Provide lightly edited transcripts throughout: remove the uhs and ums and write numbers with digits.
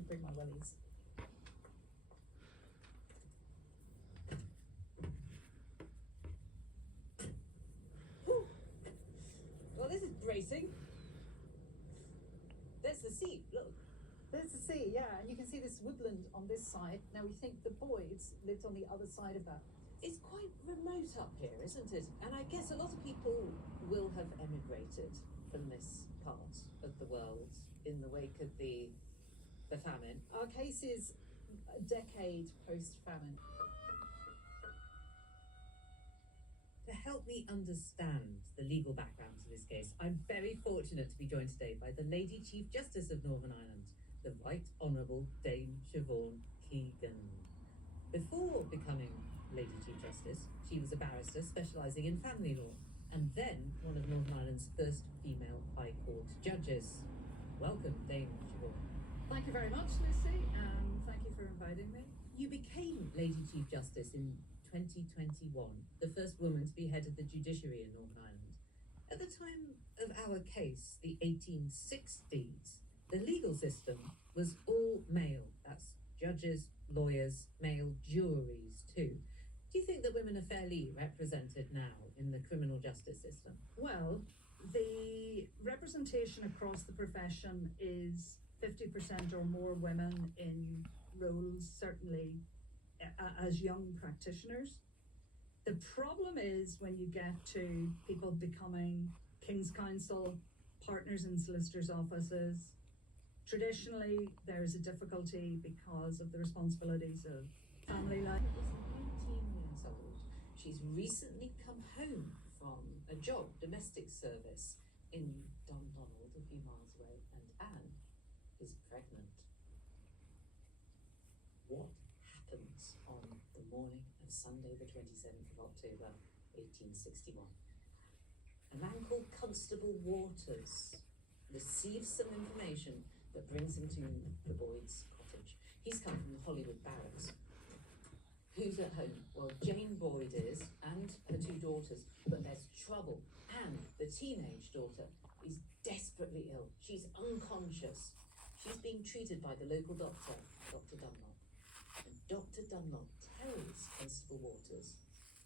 can bring my wellies. Whew. Well, this is bracing. There's the sea, look. There's the sea, yeah, and you can see this woodland on this side. Now we think the Boyds lived on the other side of that. It's quite remote up here, isn't it? And I guess a lot of people will have emigrated from this part of the world in the wake of the famine. Our case is a decade post-famine. To help me understand the legal background to this case, I'm very fortunate to be joined today by the Lady Chief Justice of Northern Ireland, the Right Honourable Dame Siobhan Keegan. Before becoming Lady Chief Justice, she was a barrister specialising in family law, and then one of Northern Ireland's first female High Court judges. Welcome, Dame Siobhan. Thank you very much, Lucy, and thank you for inviting me. You became Lady Chief Justice in 2021, the first woman to be head of the judiciary in Northern Ireland. At the time of our case, the 1860s, the legal system was all male. That's judges, lawyers, male juries too. Do you think that women are fairly represented now in the criminal justice system? Well, the representation across the profession is 50% or more women in roles, certainly as young practitioners. The problem is when you get to people becoming King's Counsel, partners in solicitors' offices. Traditionally, there's a difficulty because of the responsibilities of family life. Is 19 years old. She's recently come home from a job, domestic service, in Dundonald, a few miles away, and Anne is pregnant. What happens on the morning of Sunday, the 27th of October, 1861? A man called Constable Waters receives some information that brings him to the Boyd's cottage. He's come from the Hollywood barracks. Who's at home? Well, Jane Boyd is, and her two daughters, but there's trouble. Anne, the teenage daughter, is desperately ill. She's unconscious. She's being treated by the local doctor, Dr. Dunlop. And Dr. Dunlop tells Constable Waters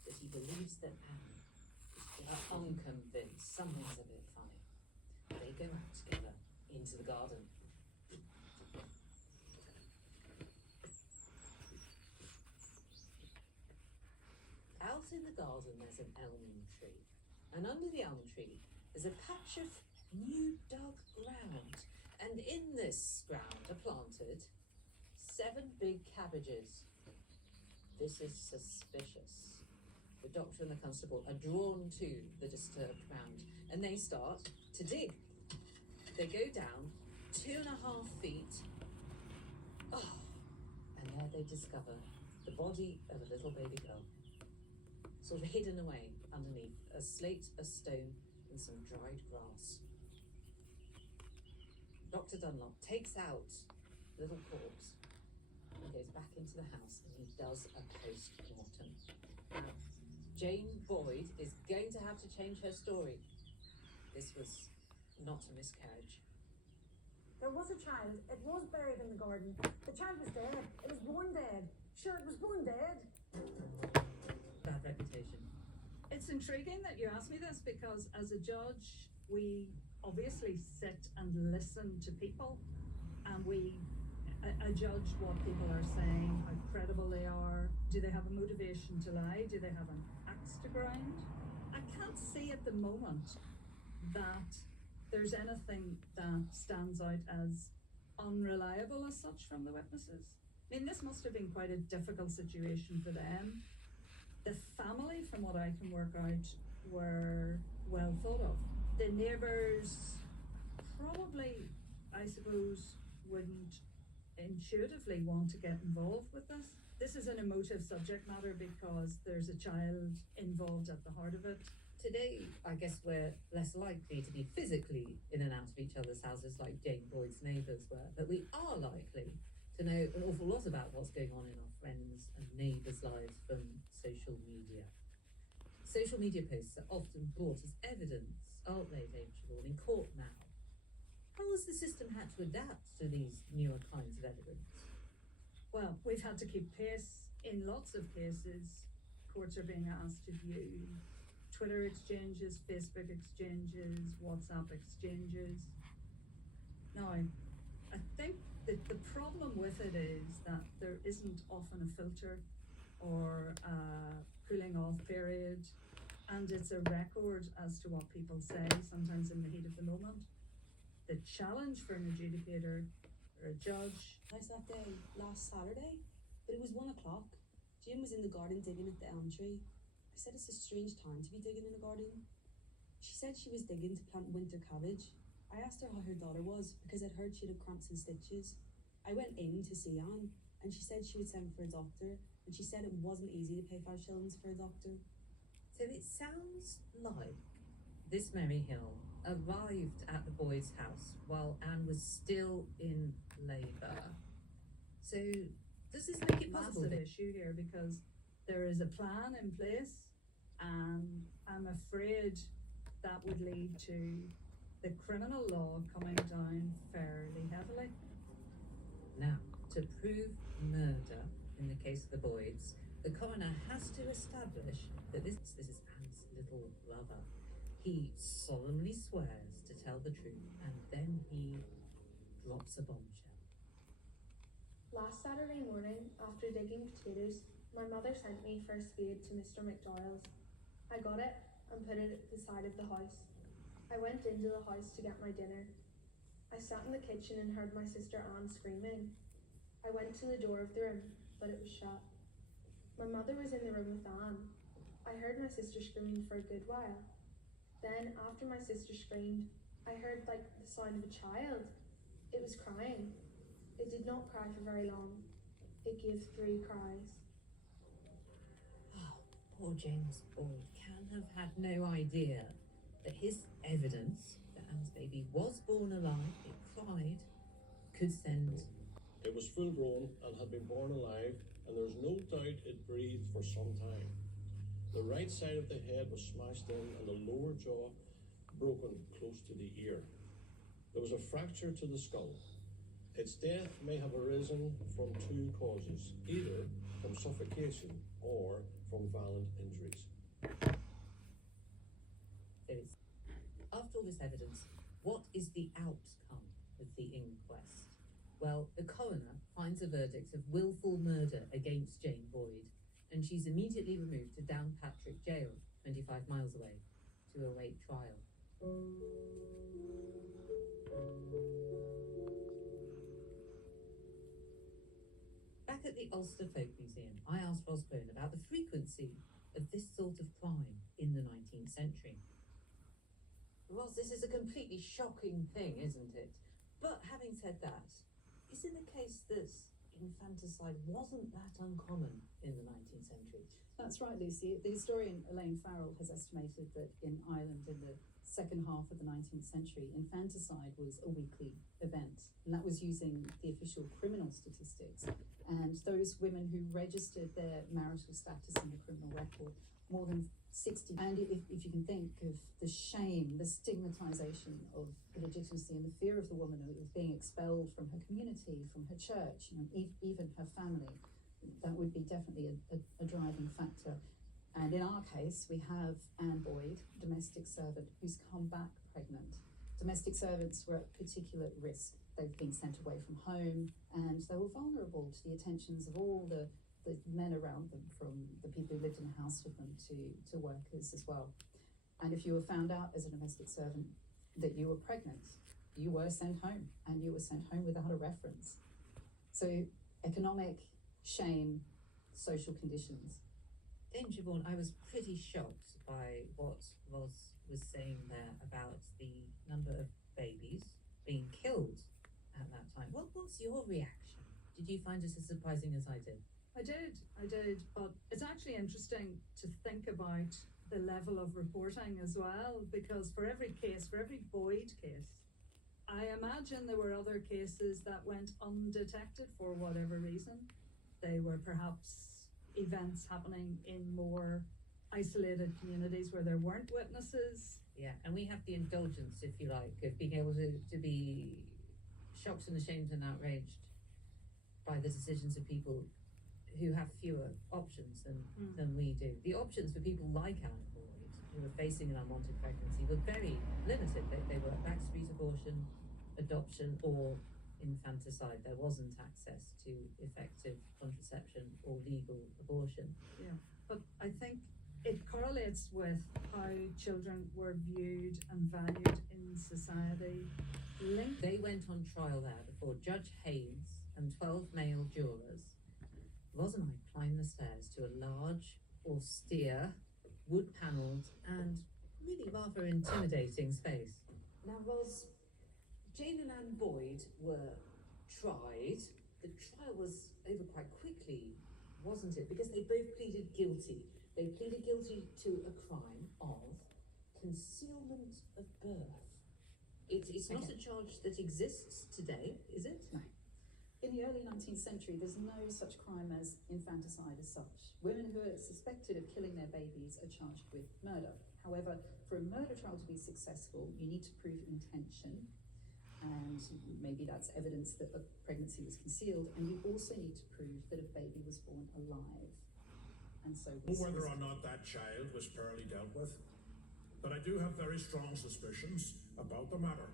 that he believes that Anne is just unconvinced. Something's a bit funny. They go out together into the garden. Out in the garden there's an elm tree, and under the elm tree there's a patch of new dug ground, and in this ground are planted 7 big cabbages. This is suspicious. The doctor and the constable are drawn to the disturbed ground, and they start to dig. They go down 2.5 feet. Oh, and there they discover the body of a little baby girl, sort of hidden away underneath a slate, a stone, and some dried grass. Dr. Dunlop takes out the little corpse and goes back into the house, and he does a post-mortem. Now, Jane Boyd is going to have to change her story. This was not a miscarriage. There was a child. It was buried in the garden. The child was dead. It was born dead. Sure, it was born dead. Bad reputation. It's intriguing that you asked me this because as a judge, we obviously sit and listen to people, and we judge what people are saying, how credible they are. Do they have a motivation to lie? Do they have an axe to grind? I can't see at the moment that there's anything that stands out as unreliable as such from the witnesses. I mean, this must have been quite a difficult situation for them. The family, from what I can work out, were well thought of. The neighbours probably, I suppose, wouldn't intuitively want to get involved with this. This is an emotive subject matter because there's a child involved at the heart of it. Today, I guess we're less likely to be physically in and out of each other's houses like Jane Boyd's neighbours were, but we are likely to know an awful lot about what's going on in our friends' and neighbours' lives from social media. Social media posts are often brought as evidence, aren't they, Dame Siobhan, in court now? How has the system had to adapt to these newer kinds of evidence? Well, we've had to keep pace. In lots of cases, courts are being asked to view Twitter exchanges, Facebook exchanges, WhatsApp exchanges. Now, I think that the problem with it is that there isn't often a filter or a cooling off period, and it's a record as to what people say, sometimes in the heat of the moment. The challenge for an adjudicator or a judge. Nice that day, last Saturday, but it was 1 o'clock. Jim was in the garden digging at the elm tree. I said it's a strange time to be digging in a garden. She said she was digging to plant winter cabbage. I asked her how her daughter was because I'd heard she had cramps and stitches. I went in to see Anne and she said she would send for a doctor, and she said it wasn't easy to pay 5 shillings for a doctor. So it sounds like this Mary Hill arrived at the boy's house while Anne was still in labour. So does this make it possible? Massive issue here because there is a plan in place, and I'm afraid that would lead to the criminal law coming down fairly heavily. Now, to prove murder in the case of the Boyds, the coroner has to establish that this is Anne's little brother. He solemnly swears to tell the truth, and then he drops a bombshell. Last Saturday morning, after digging potatoes, my mother sent me for a spade to Mr. McDowell's. I got it and put it at the side of the house. I went into the house to get my dinner. I sat in the kitchen and heard my sister Anne screaming. I went to the door of the room, but it was shut. My mother was in the room with Anne. I heard my sister screaming for a good while. Then, after my sister screamed, I heard like the sound of a child. It was crying. It did not cry for very long. It gave 3 cries. Oh, poor James Boyd can have had no idea that his evidence that Anne's baby was born alive, it cried, could send. It was full grown and had been born alive, and there's no doubt it breathed for some time. The right side of the head was smashed in and the lower jaw broken close to the ear. There was a fracture to the skull. Its death may have arisen from 2 causes, either from suffocation or from violent injuries. After all this evidence, what is the outcome of the inquest? Well, the coroner finds a verdict of willful murder against Jane Boyd, and she's immediately removed to Downpatrick Jail, 25 miles away, to await trial. Back at the Ulster Folk Museum, I asked Rosbone about the frequency of this sort of crime in the 19th century. Ross, this is a completely shocking thing, isn't it? But having said that, is it the case that infanticide wasn't that uncommon in the 19th century? That's right, Lucy. The historian Elaine Farrell has estimated that in Ireland in the second half of the 19th century, infanticide was a weekly event, and that was using the official criminal statistics. And those women who registered their marital status in the criminal record, more than 60. And if you can think of the shame, the stigmatization of the legitimacy and the fear of the woman who was being expelled from her community, from her church, even her family, that would be definitely a driving factor. And in our case, we have Anne Boyd, domestic servant, who's come back pregnant. Domestic servants were at particular risk. They've been sent away from home, and they were vulnerable to the attentions of all the men around them, from the people who lived in the house with them to workers as well. And if you were found out as a domestic servant that you were pregnant, you were sent home, and you were sent home without a reference. So economic, shame, social conditions. Dame Siobhan, I was pretty shocked by what Ross was saying there about the number of babies being killed at that time. What's your reaction? Did you find it as surprising as I did? I did, but it's actually interesting to think about the level of reporting as well, because for every Boyd case, I imagine there were other cases that went undetected for whatever reason. They were perhaps events happening in more isolated communities where there weren't witnesses. Yeah, and we have the indulgence, if you like, of being able to be shocked and ashamed and outraged by the decisions of people who have fewer options than we do. The options for people like Anne Boyd, who were facing an unwanted pregnancy, were very limited. They were backstreet abortion, adoption, or infanticide. There wasn't access to effective contraception or legal abortion. Yeah, but I think it correlates with how children were viewed and valued in society. They went on trial there before Judge Haynes and 12 male jurors. Roz and I climbed the stairs to a large, austere, wood-panelled and really rather intimidating space. Now, Roz, Jane and Anne Boyd were tried. The trial was over quite quickly, wasn't it? Because they both pleaded guilty. They pleaded guilty to a crime of concealment of birth. It's not a charge that exists today, is it? No. In the early 19th century, there's no such crime as infanticide as such. Women who are suspected of killing their babies are charged with murder. However, for a murder trial to be successful, you need to prove intention, and maybe that's evidence that a pregnancy was concealed, and you also need to prove that a baby was born alive. And so whether or not that child was fairly dealt with, but I do have very strong suspicions about the matter,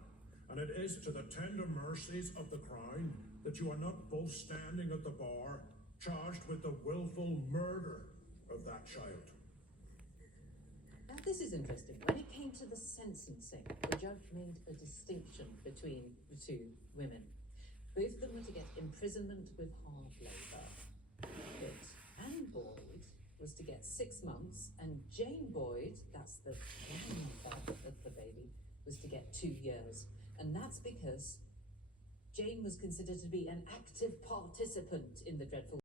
and it is to the tender mercies of the Crown that you are not both standing at the bar charged with the willful murder of that child. Now, this is interesting. When it came to the sentencing, the judge made a distinction between the two women. Both of them were to get imprisonment with hard labour. But Anne Boyd was to get 6 months, and Jane Boyd, that's the grandmother of the baby, was to get 2 years. And that's because Jane was considered to be an active participant in the dreadful